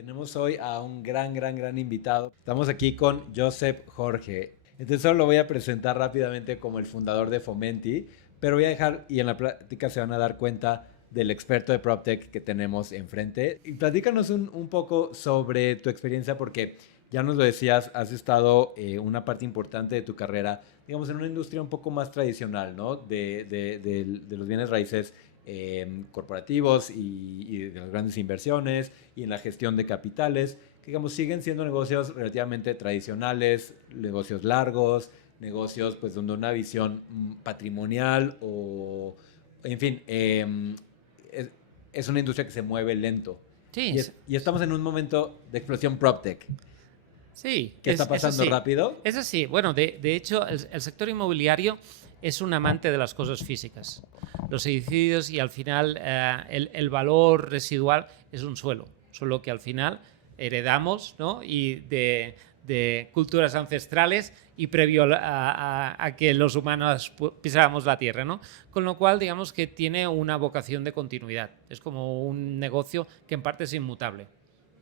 Tenemos hoy a un gran invitado. Estamos aquí con Josep Jorge. Entonces solo lo voy a presentar rápidamente como el fundador de Fomenti, pero voy a dejar, y en la plática se van a dar cuenta del experto de PropTech que tenemos enfrente. Y platícanos un poco sobre tu experiencia, porque ya nos lo decías, has estado una parte importante de tu carrera, digamos, en una industria un poco más tradicional, ¿no? De los bienes raíces corporativos y de las grandes inversiones y en la gestión de capitales, que digamos siguen siendo negocios relativamente tradicionales, negocios largos, negocios pues donde una visión patrimonial o en fin, es una industria que se mueve lento. Sí, Y estamos en un momento de explosión PropTech. sí, ¿Qué está es pasando así. rápido? Es así. Bueno, de hecho, el sector inmobiliario es un amante de las cosas físicas. Los edificios y al final el valor residual es un suelo que al final heredamos, ¿no? Y de culturas ancestrales y previo a que los humanos pisáramos la tierra, ¿no? Con lo cual, digamos que tiene una vocación de continuidad. Es como un negocio que en parte es inmutable,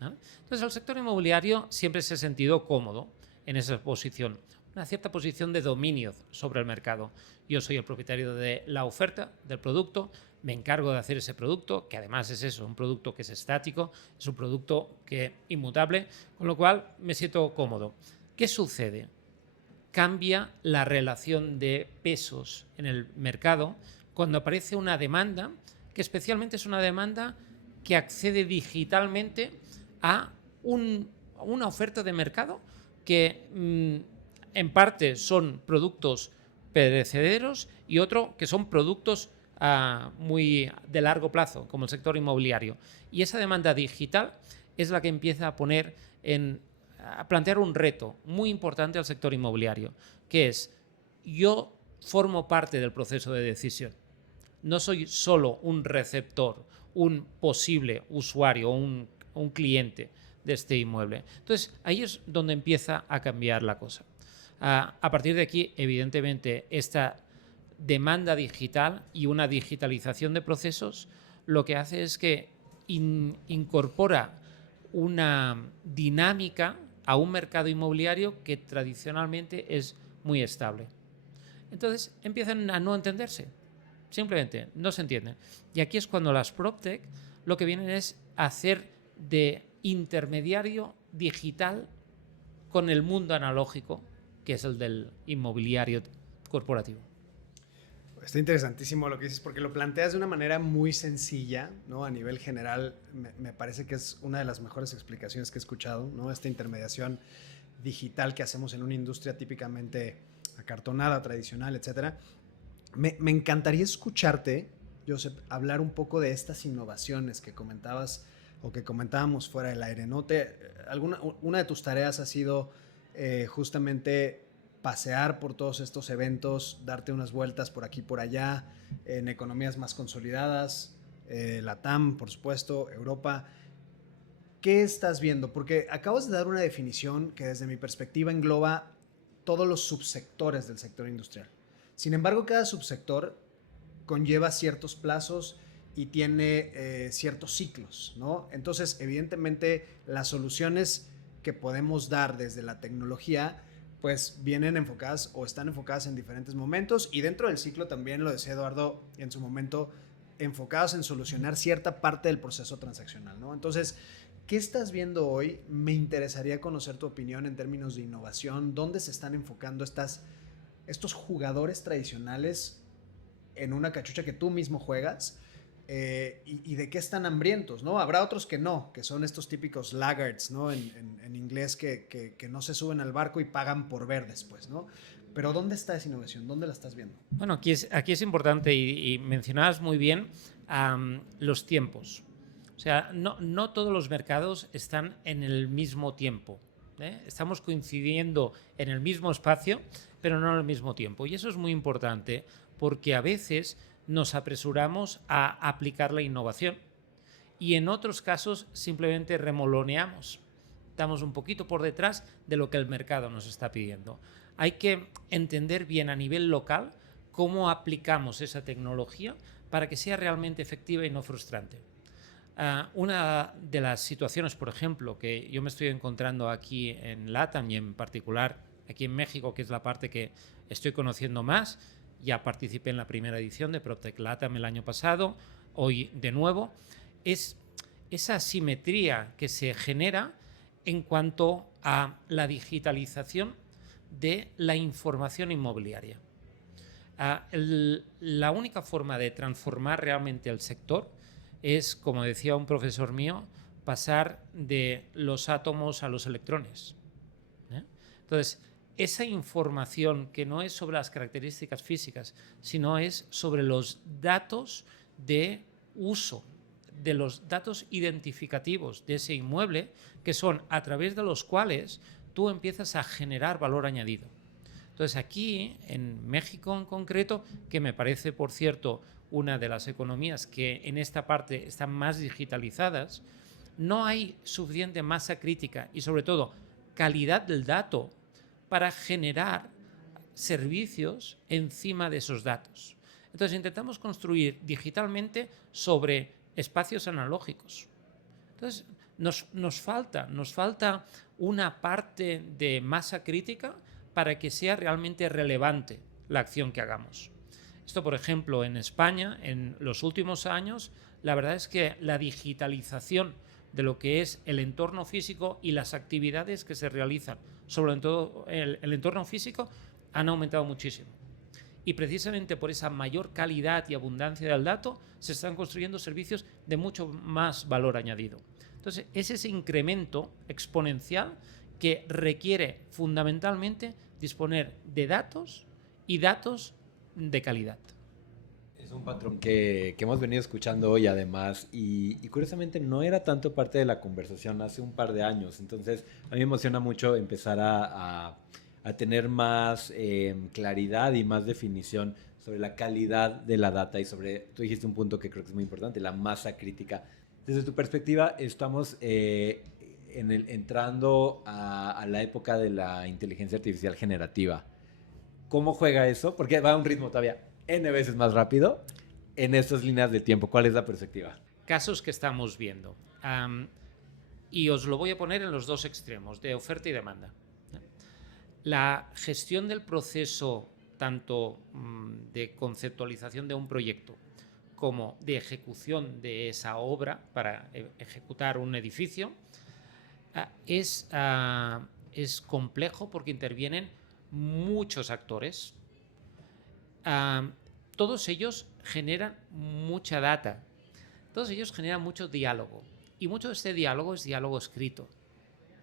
¿no? Entonces, el sector inmobiliario siempre se ha sentido cómodo en esa posición, una cierta posición de dominio sobre el mercado. Yo soy el propietario de la oferta del producto, me encargo de hacer ese producto, que además es eso, un producto que es estático, es un producto que es inmutable, con lo cual me siento cómodo. ¿Qué sucede? Cambia la relación de pesos en el mercado cuando aparece una demanda, que especialmente es una demanda que accede digitalmente a una oferta de mercado que en parte son productos perecederos y otro que son productos muy de largo plazo, como el sector inmobiliario. Y esa demanda digital es la que empieza a poner a plantear un reto muy importante al sector inmobiliario, que es: yo formo parte del proceso de decisión. No soy solo un receptor, un posible usuario, un cliente de este inmueble. Entonces, ahí es donde empieza a cambiar la cosa. A partir de aquí, evidentemente, esta demanda digital y una digitalización de procesos lo que hace es que incorpora una dinámica a un mercado inmobiliario que tradicionalmente es muy estable. Entonces empiezan a no entenderse. Simplemente no se entienden. Y aquí es cuando las PropTech lo que vienen es hacer de intermediario digital con el mundo analógico, que es el del inmobiliario corporativo. Está interesantísimo lo que dices, porque lo planteas de una manera muy sencilla, ¿no? A nivel general, me parece que es una de las mejores explicaciones que he escuchado, ¿no? Esta intermediación digital que hacemos en una industria típicamente acartonada, tradicional, etcétera. Me encantaría escucharte, Josep, hablar un poco de estas innovaciones que comentabas o que comentábamos fuera del aire, ¿no? Una de tus tareas ha sido justamente pasear por todos estos eventos, darte unas vueltas por aquí y por allá, en economías más consolidadas, LATAM, por supuesto, Europa. ¿Qué estás viendo? Porque acabas de dar una definición que desde mi perspectiva engloba todos los subsectores del sector industrial. Sin embargo, cada subsector conlleva ciertos plazos y tiene ciertos ciclos, ¿no? Entonces, evidentemente, las soluciones que podemos dar desde la tecnología pues vienen enfocadas o están enfocadas en diferentes momentos, y dentro del ciclo también, lo decía Eduardo en su momento, enfocados en solucionar cierta parte del proceso transaccional, ¿no? Entonces, ¿qué estás viendo hoy? Me interesaría conocer tu opinión en términos de innovación. ¿Dónde se están enfocando estos jugadores tradicionales en una cachucha que tú mismo juegas? Y de qué están hambrientos, ¿no? Habrá otros que no, que son estos típicos laggards, ¿no? En inglés, que no se suben al barco y pagan por ver después, ¿no? Pero ¿dónde está esa innovación? ¿Dónde la estás viendo? Bueno, aquí es importante y mencionabas muy bien los tiempos. O sea, no todos los mercados están en el mismo tiempo, ¿eh? Estamos coincidiendo en el mismo espacio, pero no en el mismo tiempo. Y eso es muy importante porque a veces nos apresuramos a aplicar la innovación y en otros casos simplemente remoloneamos. Estamos un poquito por detrás de lo que el mercado nos está pidiendo. Hay que entender bien a nivel local cómo aplicamos esa tecnología para que sea realmente efectiva y no frustrante. Una de las situaciones, por ejemplo, que yo me estoy encontrando aquí en LATAM y en particular aquí en México, que es la parte que estoy conociendo más, ya participé en la primera edición de PropTech LATAM el año pasado, hoy de nuevo, es esa asimetría que se genera en cuanto a la digitalización de la información inmobiliaria. La única forma de transformar realmente el sector es, como decía un profesor mío, pasar de los átomos a los electrones. Entonces, esa información que no es sobre las características físicas, sino es sobre los datos de uso, de los datos identificativos de ese inmueble, que son a través de los cuales tú empiezas a generar valor añadido. Entonces aquí, en México en concreto, que me parece, por cierto, una de las economías que en esta parte están más digitalizadas, no hay suficiente masa crítica y sobre todo calidad del dato para generar servicios encima de esos datos. Entonces intentamos construir digitalmente sobre espacios analógicos. Entonces nos falta una parte de masa crítica para que sea realmente relevante la acción que hagamos. Esto, por ejemplo, en España, en los últimos años, la verdad es que la digitalización de lo que es el entorno físico y las actividades que se realizan, sobre todo el entorno físico, han aumentado muchísimo. Y precisamente por esa mayor calidad y abundancia del dato se están construyendo servicios de mucho más valor añadido. Entonces, es ese incremento exponencial que requiere fundamentalmente disponer de datos y datos de calidad. Es un patrón que hemos venido escuchando hoy además y curiosamente no era tanto parte de la conversación hace un par de años. Entonces a mí me emociona mucho empezar a tener más claridad y más definición sobre la calidad de la data y sobre, tú dijiste un punto que creo que es muy importante, la masa crítica. Desde tu perspectiva estamos entrando a la época de la inteligencia artificial generativa. ¿Cómo juega eso? Porque va a un ritmo todavía N veces más rápido en estas líneas de tiempo. ¿Cuál es la perspectiva? Casos que estamos viendo. Y os lo voy a poner en los dos extremos, de oferta y demanda. La gestión del proceso, tanto de conceptualización de un proyecto como de ejecución de esa obra para ejecutar un edificio, es complejo porque intervienen muchos actores. Todos ellos generan mucha data, todos ellos generan mucho diálogo y mucho de este diálogo es diálogo escrito,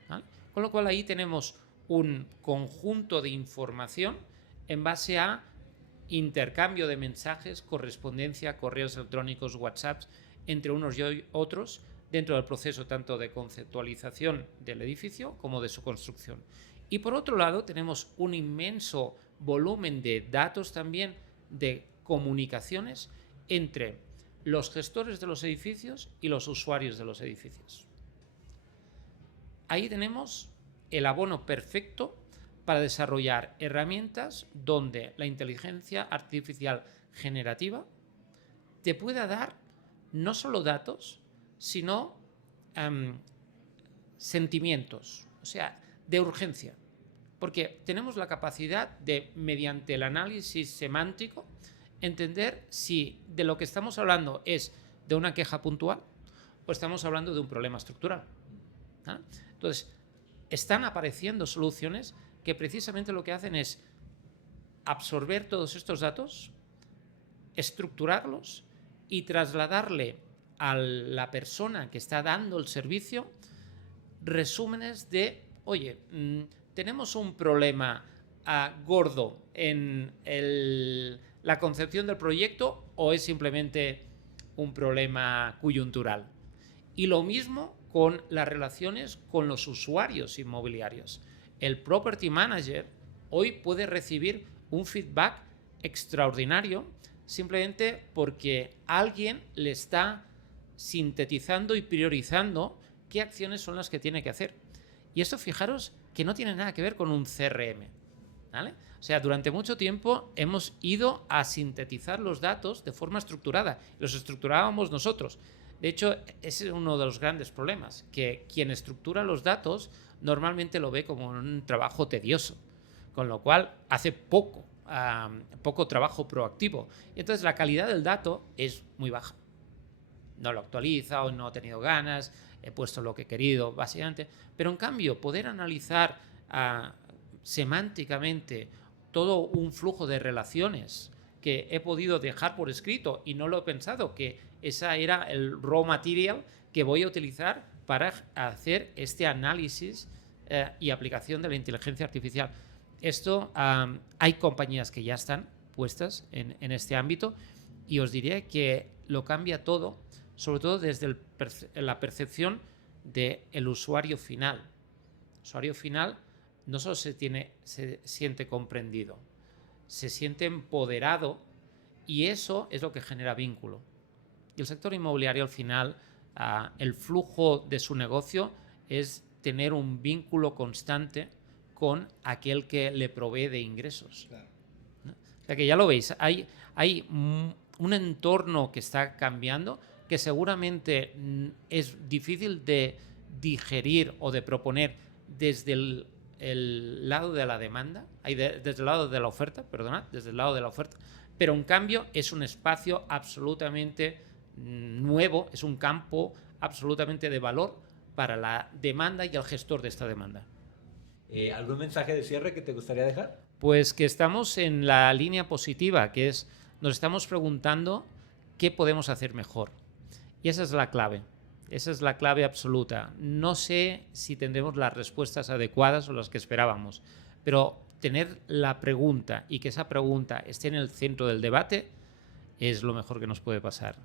¿vale? Con lo cual ahí tenemos un conjunto de información en base a intercambio de mensajes, correspondencia, correos electrónicos, WhatsApps entre unos y otros dentro del proceso tanto de conceptualización del edificio como de su construcción. Y por otro lado tenemos un inmenso volumen de datos también de comunicaciones entre los gestores de los edificios y los usuarios de los edificios. Ahí tenemos el abono perfecto para desarrollar herramientas donde la inteligencia artificial generativa te pueda dar no solo datos, sino sentimientos, o sea, de urgencia. Porque tenemos la capacidad de, mediante el análisis semántico, entender si de lo que estamos hablando es de una queja puntual o estamos hablando de un problema estructural. ¿Ah? Entonces, están apareciendo soluciones que precisamente lo que hacen es absorber todos estos datos, estructurarlos y trasladarle a la persona que está dando el servicio resúmenes de, oye, tenemos un problema gordo en la concepción del proyecto o es simplemente un problema coyuntural. Y lo mismo con las relaciones con los usuarios inmobiliarios. El property manager hoy puede recibir un feedback extraordinario simplemente porque alguien le está sintetizando y priorizando qué acciones son las que tiene que hacer. Y esto, fijaros, que no tiene nada que ver con un CRM, ¿vale? O sea, durante mucho tiempo hemos ido a sintetizar los datos de forma estructurada. Los estructurábamos nosotros. De hecho, ese es uno de los grandes problemas, que quien estructura los datos normalmente lo ve como un trabajo tedioso, con lo cual hace poco trabajo proactivo. Y entonces la calidad del dato es muy baja. No lo actualiza o no he tenido ganas, he puesto lo que he querido, básicamente. Pero en cambio, poder analizar semánticamente todo un flujo de relaciones que he podido dejar por escrito y no lo he pensado, que esa era el raw material que voy a utilizar para hacer este análisis y aplicación de la inteligencia artificial. Esto, hay compañías que ya están puestas en este ámbito y os diré que lo cambia todo, sobre todo desde la percepción del usuario final. El usuario final no solo se siente comprendido, se siente empoderado y eso es lo que genera vínculo. Y el sector inmobiliario al final, el flujo de su negocio es tener un vínculo constante con aquel que le provee de ingresos. Claro. ¿No? O sea que ya lo veis, hay un entorno que está cambiando que seguramente es difícil de digerir o de proponer desde el lado de la demanda, desde el lado de la oferta, desde el lado de la oferta, pero en cambio es un espacio absolutamente nuevo, es un campo absolutamente de valor para la demanda y el gestor de esta demanda. ¿Algún mensaje de cierre que te gustaría dejar? Pues que estamos en la línea positiva, que es, nos estamos preguntando qué podemos hacer mejor. Y esa es la clave. Esa es la clave absoluta. No sé si tendremos las respuestas adecuadas o las que esperábamos, pero tener la pregunta y que esa pregunta esté en el centro del debate es lo mejor que nos puede pasar.